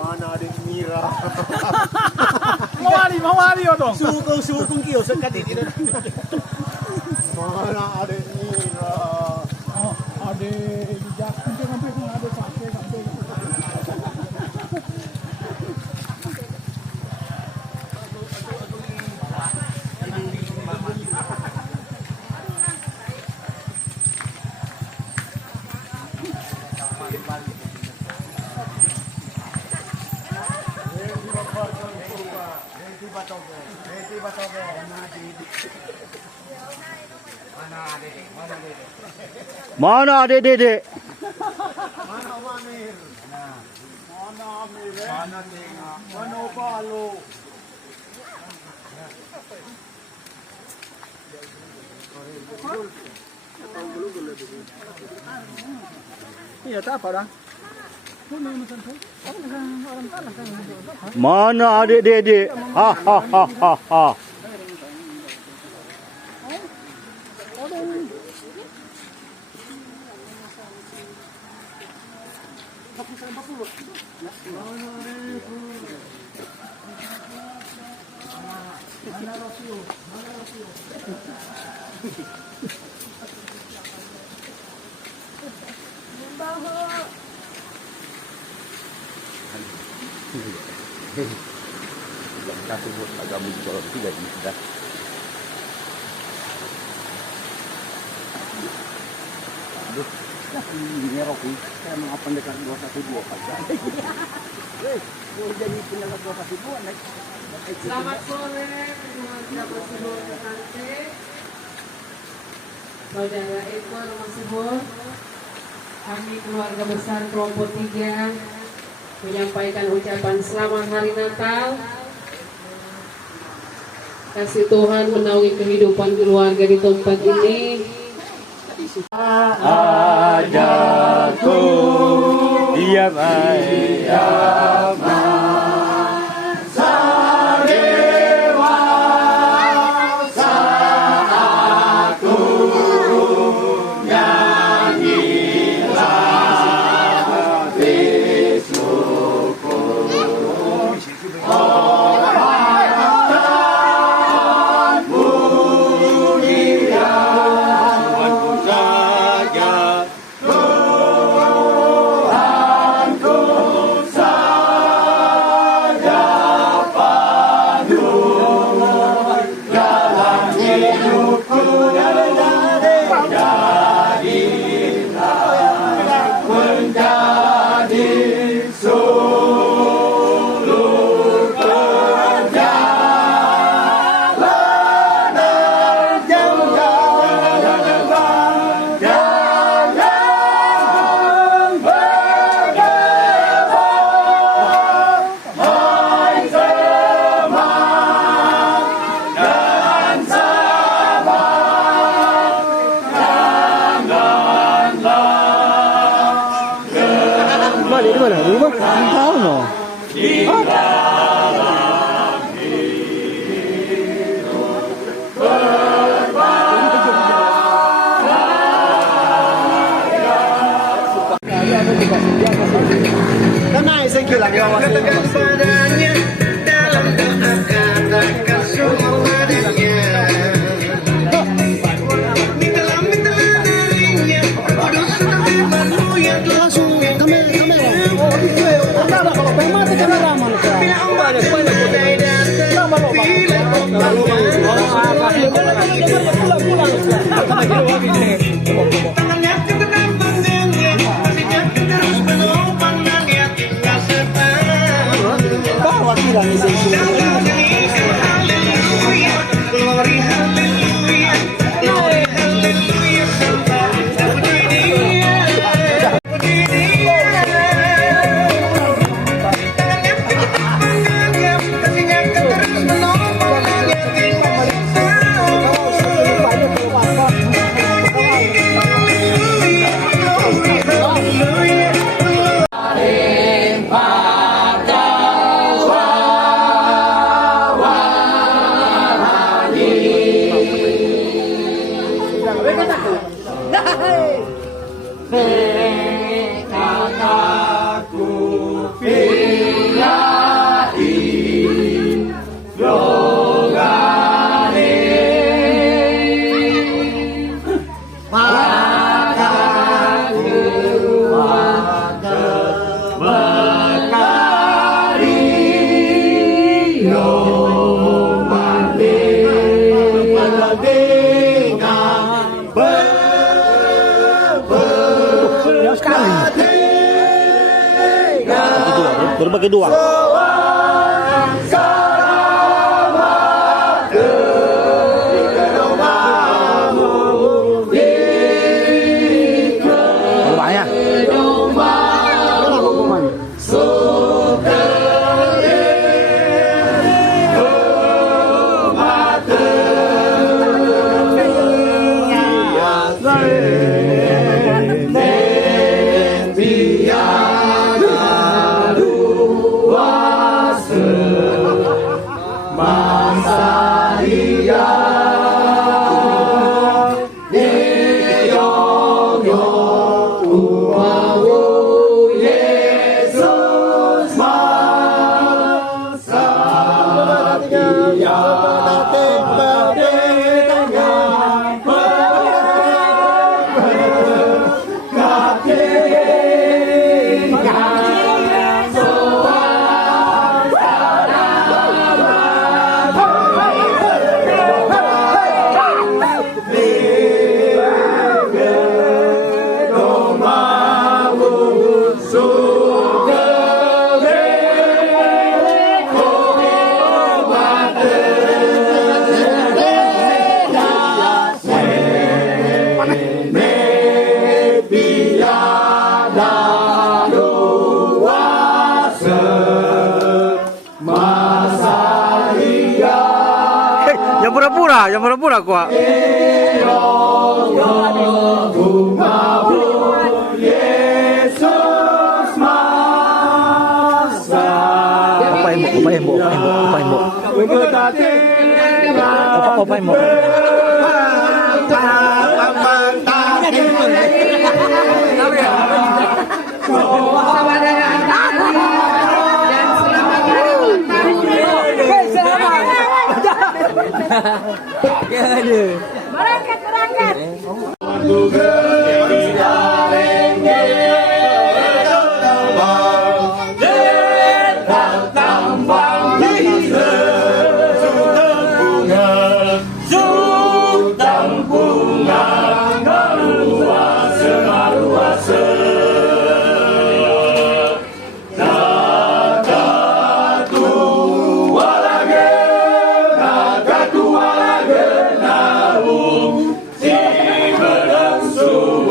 Mana ada Mira? Mawari dong. Sukung kio sekat ini. Mana ada Mira? Oh, ada jak sampai ada sampai. Mana Dek? Mana Amir? Mana Tengah? Mana Palu? Iya, tak apa dah. Mana adik-adik? Ha. Kasih buat agak muncul kalau tidak bisa. Aduh, ini Rocky, saya mau pendekat 212 saja. Mau jadi pendekat 212 naik. Selamat sore, keluarga Masibor cantik. Saudara Eko Masibor, kami keluarga besar kelompok 3 menyampaikan ucapan selamat hari Natal. Kasih Tuhan menaungi kehidupan keluarga di tempat ini. Ajaku diam Balik di mana? Di rumah? Tahu no. Karena saya kira padanya dalam doa katakan semuanya. Berbagi dua. Banyak. Yang pura-pura kuah. Berangkat. So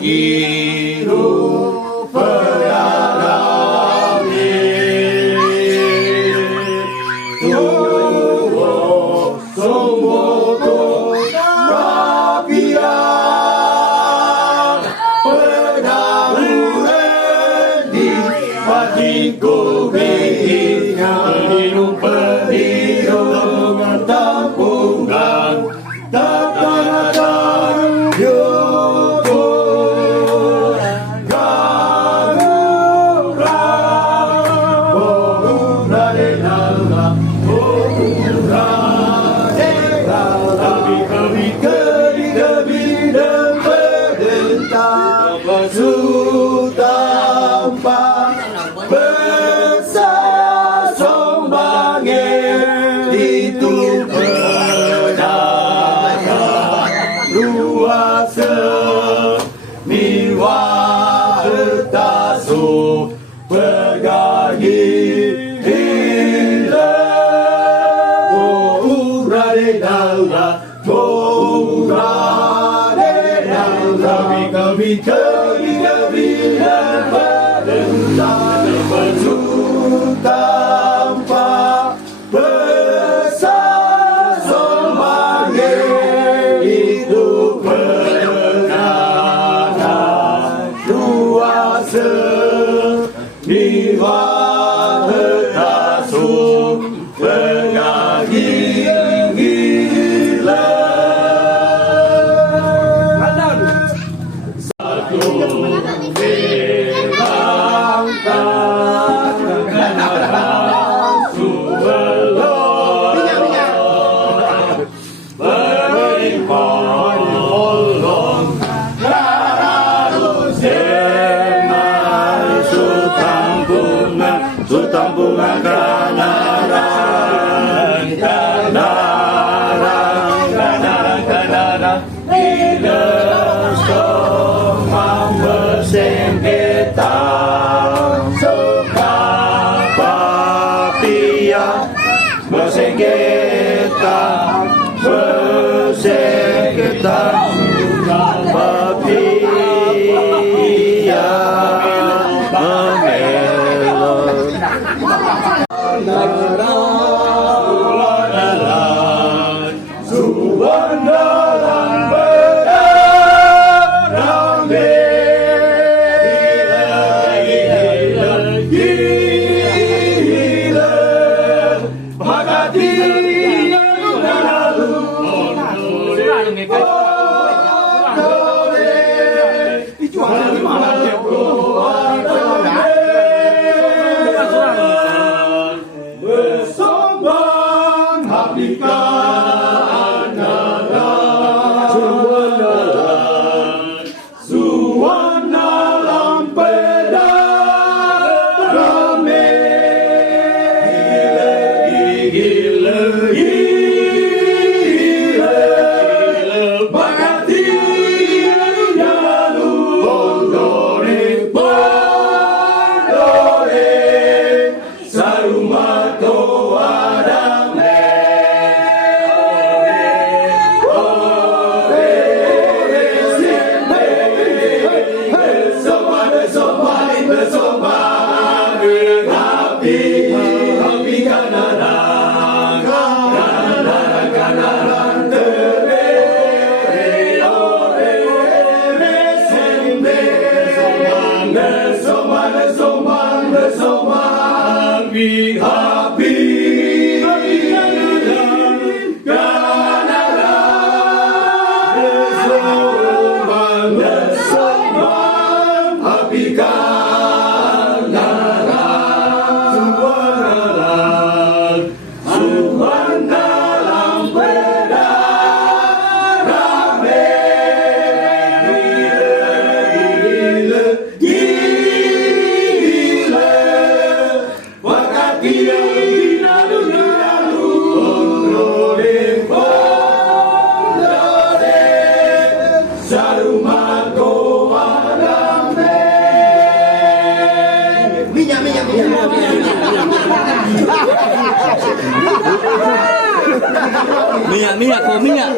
hidup beradami. Tuh sungguh rapian pendahuluan di hatiku mengingat hidup perhitungan tampungan tak yukur gagurah bohura dan berdentang bersu tanpa besar sombangnya itu berdaya luasa miwa tertasu bergahi hilang urade dalam kami dan berdentang bersu tanpa besar sombangnya hidup berdaya luasa miwa tertasu bergahi Tampungan kanaran bila semang bersengketa suka papia bersengketa suka papia Minyak.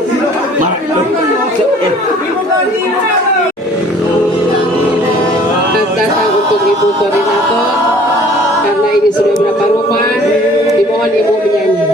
datang untuk Ibu koordinator karena ini sudah berapa rumah, dimohon Ibu menyanyi.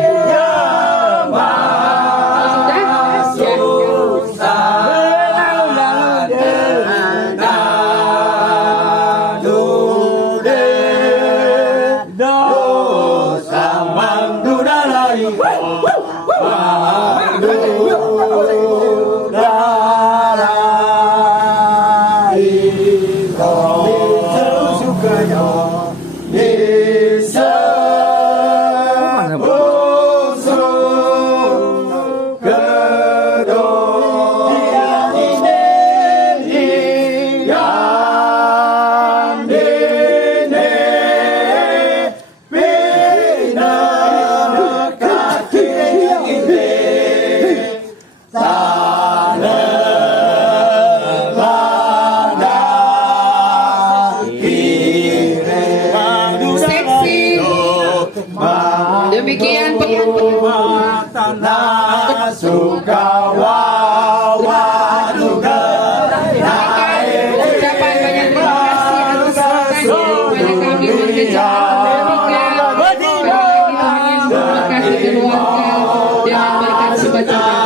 Demikian ucapan banyak terima kasih atas waktunya kepada kami warga Jakarta terima kasih keluarga dengan berkat sebaca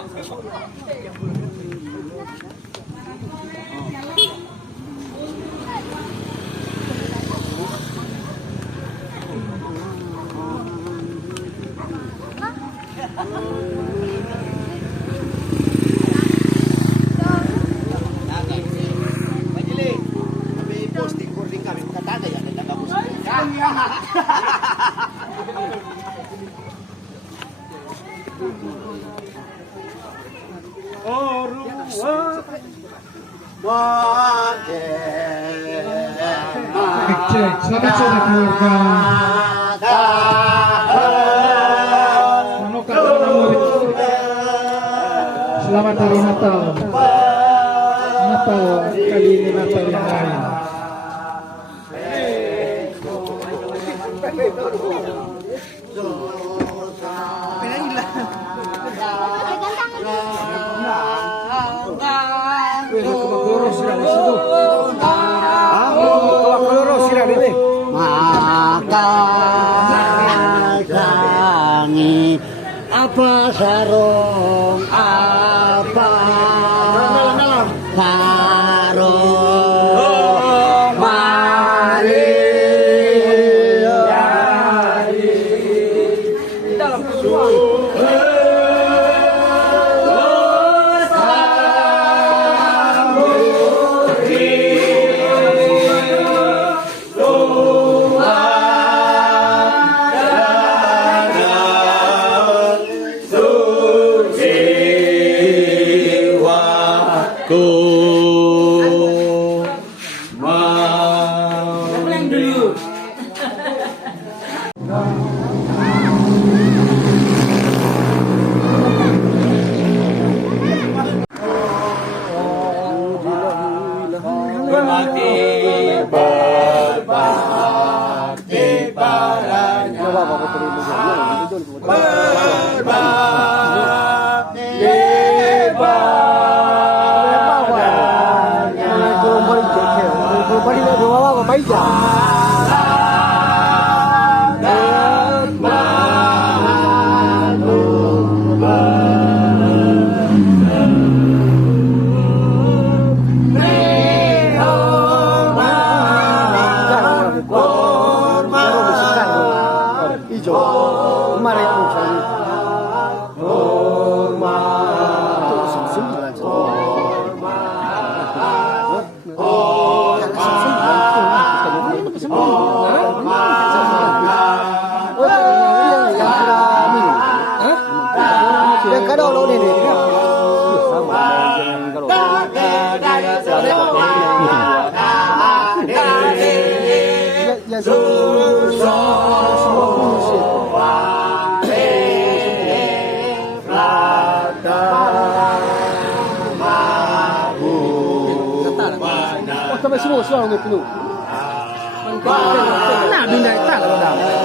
selamat sore. Cek, selamat sore keluarga. Selamat hari Natal. Natal kali ini Natal yang lain. Apa sarung apa sarung Sampai semua suara ni penuh. Nak bina tak kalau dah.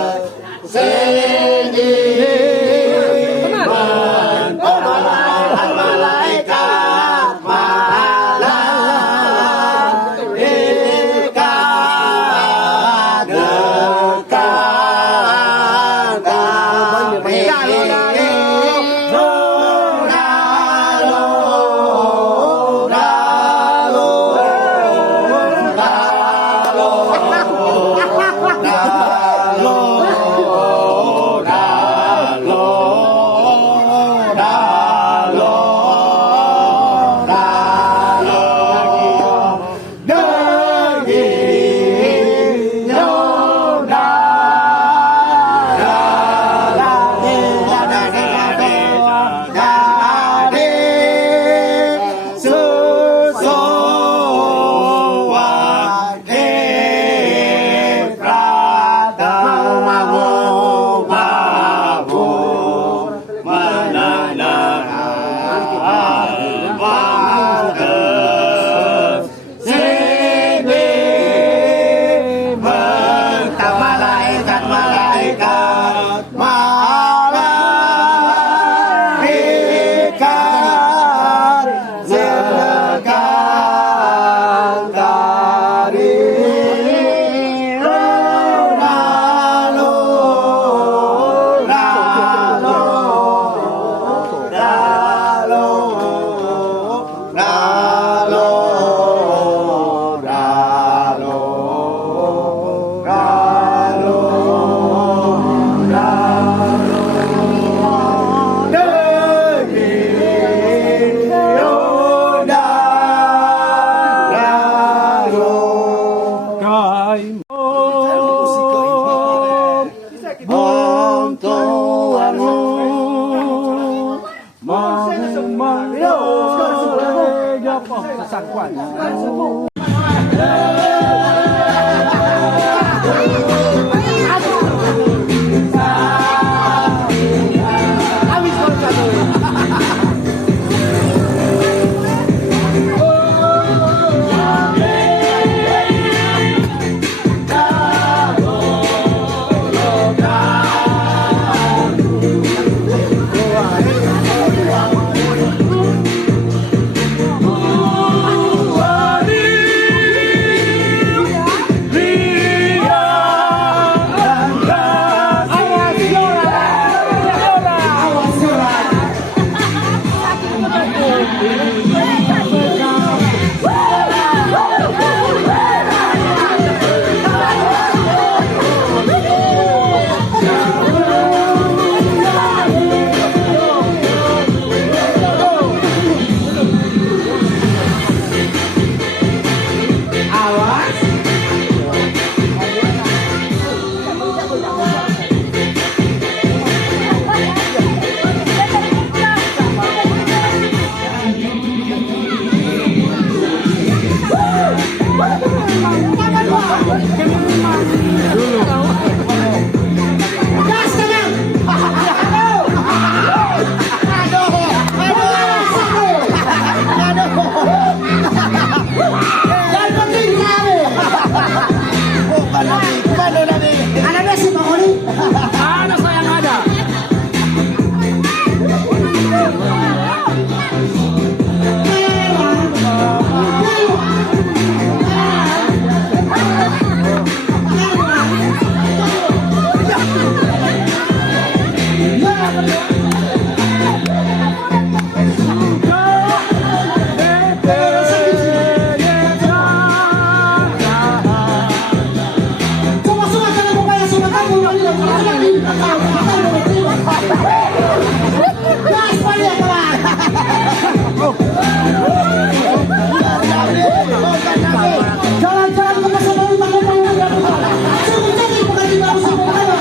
Jalan-jalan ke pasar baru pakai payung. Sini pengantin baru sama kamu.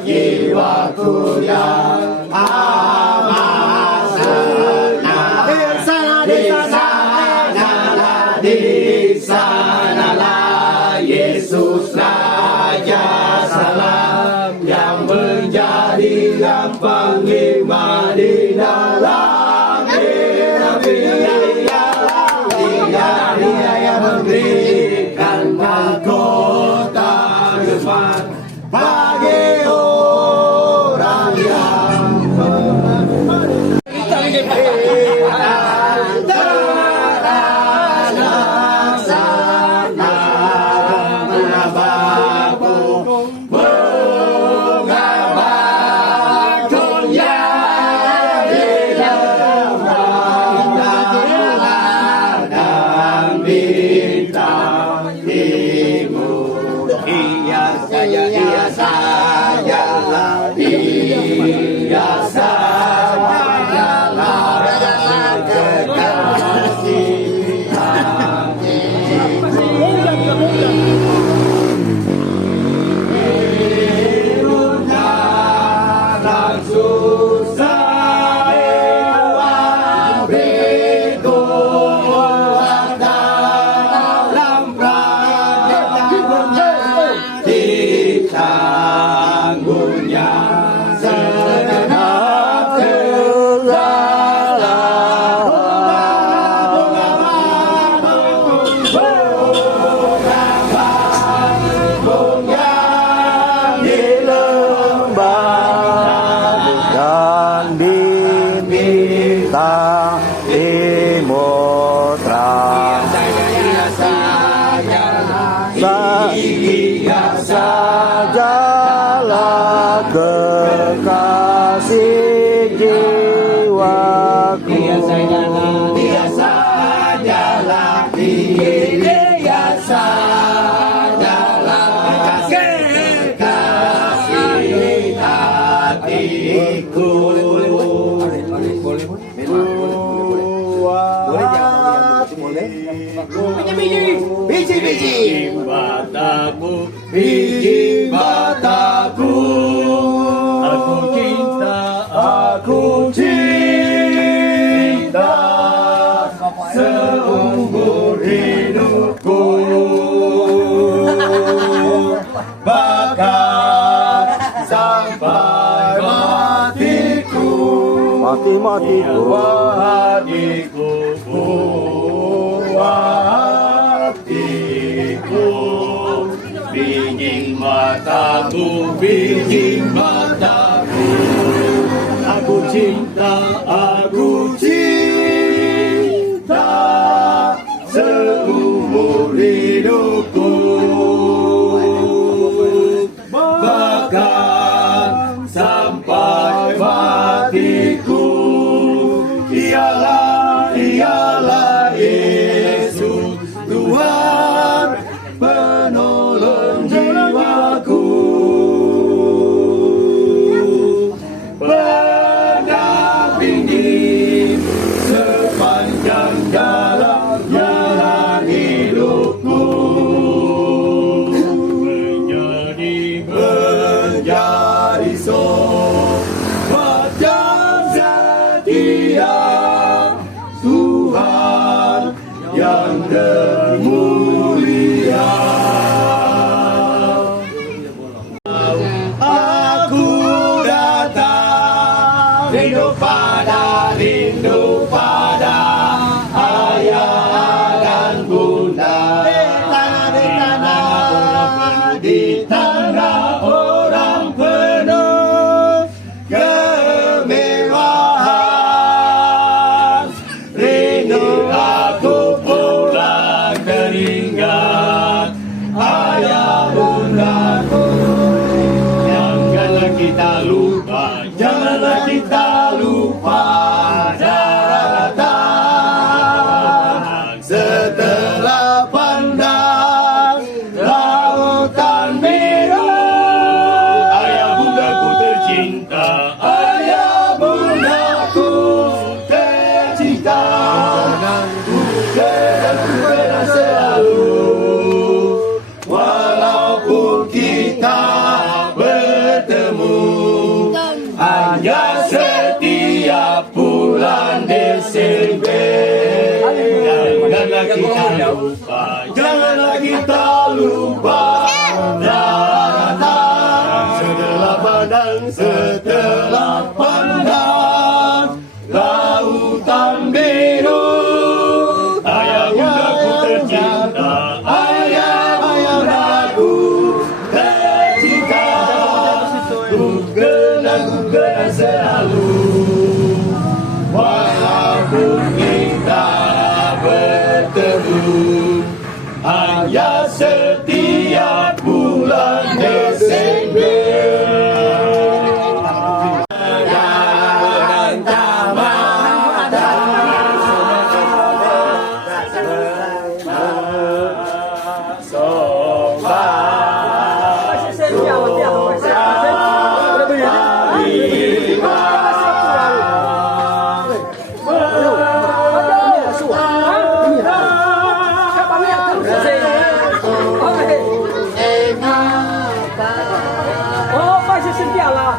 Jiwaku yang amat senang di sanalah Yesus Raja Salam yang menjadi gampang iman di dalam Dia yang memberikan mahkota depan bagi orang yang sajalah kekasih jiwaku. Dia sajalah kekasih hatiku. Biji mataku, aku cinta seumur hidupku, bahkan sampai matiku, biji mataku, aku cinta seumur hidupku, bahkan sampai matiku. Ialah Yesus Tuhan penolong jiwaku, pendamping sepanjang jalan hidupku, menjadi sobat yang setia, Tuhan yang termulia. Aku datang janganlah kita lupa daratan setelah pandang lautan biru. Ayah bundaku tercinta, ayah bundaku tercinta, bukan selalu walaupun kita bertemu hanya setiap bulan Desember. Janganlah kita lupa daratan setelah pandang lautan biru. Ayah bundaku tercinta, ayah bundaku tercinta, ku kenang selalu walaupun kita bertemu hanya setiap bulan Desember. Dan Oh, masih setia lah.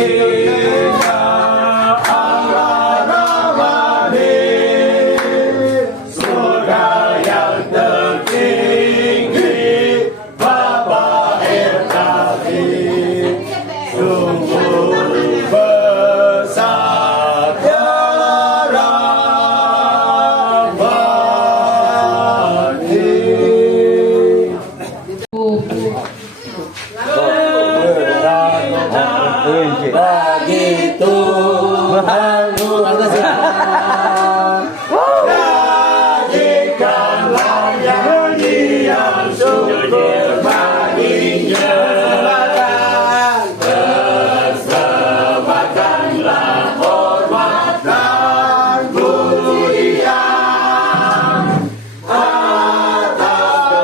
kasihnya Allah Rahmani, surga yang tertinggi Bapa Irtafi, sungguh besar bagi Tuhan jadikanlah yang syukur baginya, persembahkanlah hormat dan pujian atas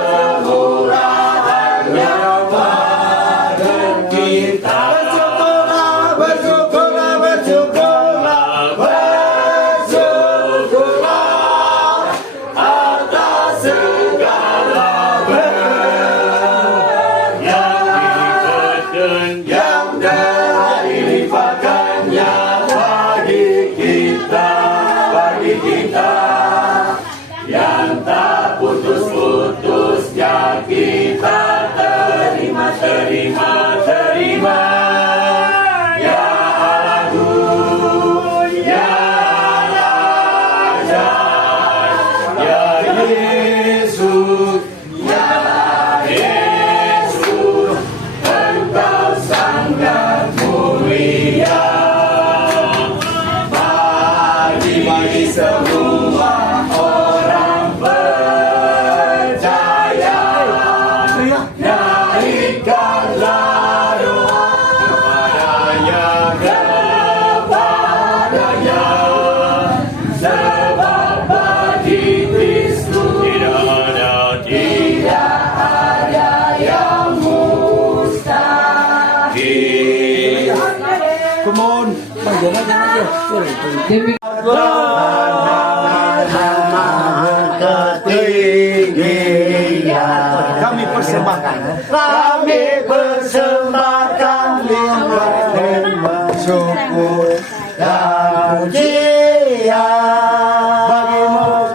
kemurahannya pada kita. Yang telah dilimpahkannya bagi kita yang tak putus-putusnya kita terima ya Allahku, ya Raja, ya Yesus, ya Yesus, Engkau sangat mulia bagi semua orang percaya. Naikkanlah doa kepadanya, sebab bagi Kristus tidak ada yang mustahil. Come on, jangan aja. Ketinggian kami persembahkan limbah dan syukur dan pujian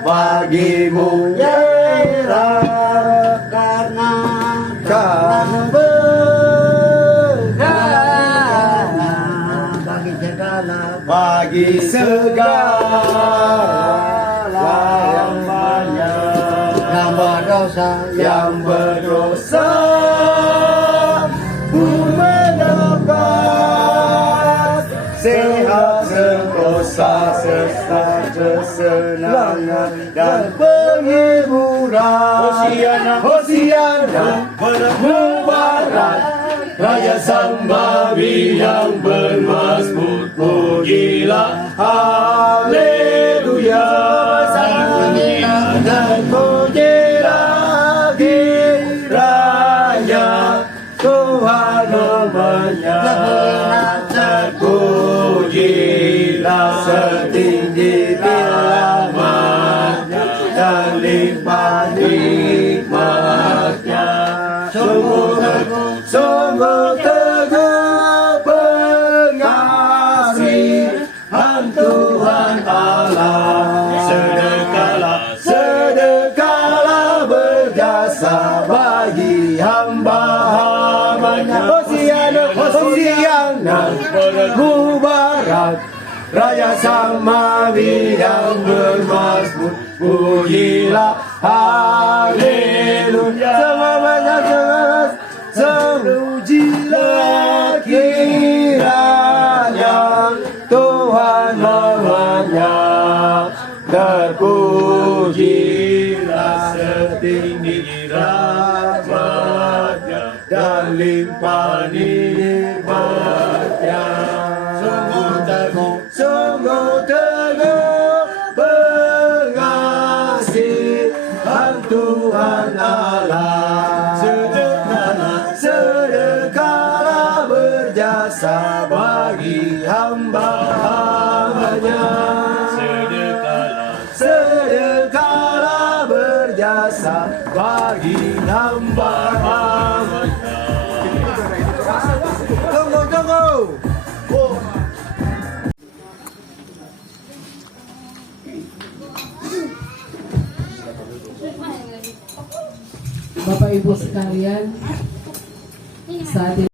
bagimu ya Allah, karena bagi segala yang berdosa mendapat sehat sentosa serta kesenangan dan penghiburan. Hosiana Mubarak Raja Sang Babi yang bermasmur, pujilah haleluya. Dan pujilah kiranya Tuhan namanya, terpujilah setinggi rahmatnya dan limpah nikmatnya. Sungguh teguh pengasihan Tuhan Allah. Sedekahlah berjasa bagi hamba-hambanya. Hosiana Mubarak Raja Sang Maha yang bermasmur, pujilah haleluya. Pujilah kiranya Tuhan namanya, terpujilah setinggi rahmatnya dan limpah nikmatnya. Sungguh teguh pengasihan Tuhan Allah. Sedekahlah berjasa bagi hamba-hambanya. Sedekahlah berjasa bagi hamba-hambanya. Tunggu. Bapak Ibu sekalian, saat ini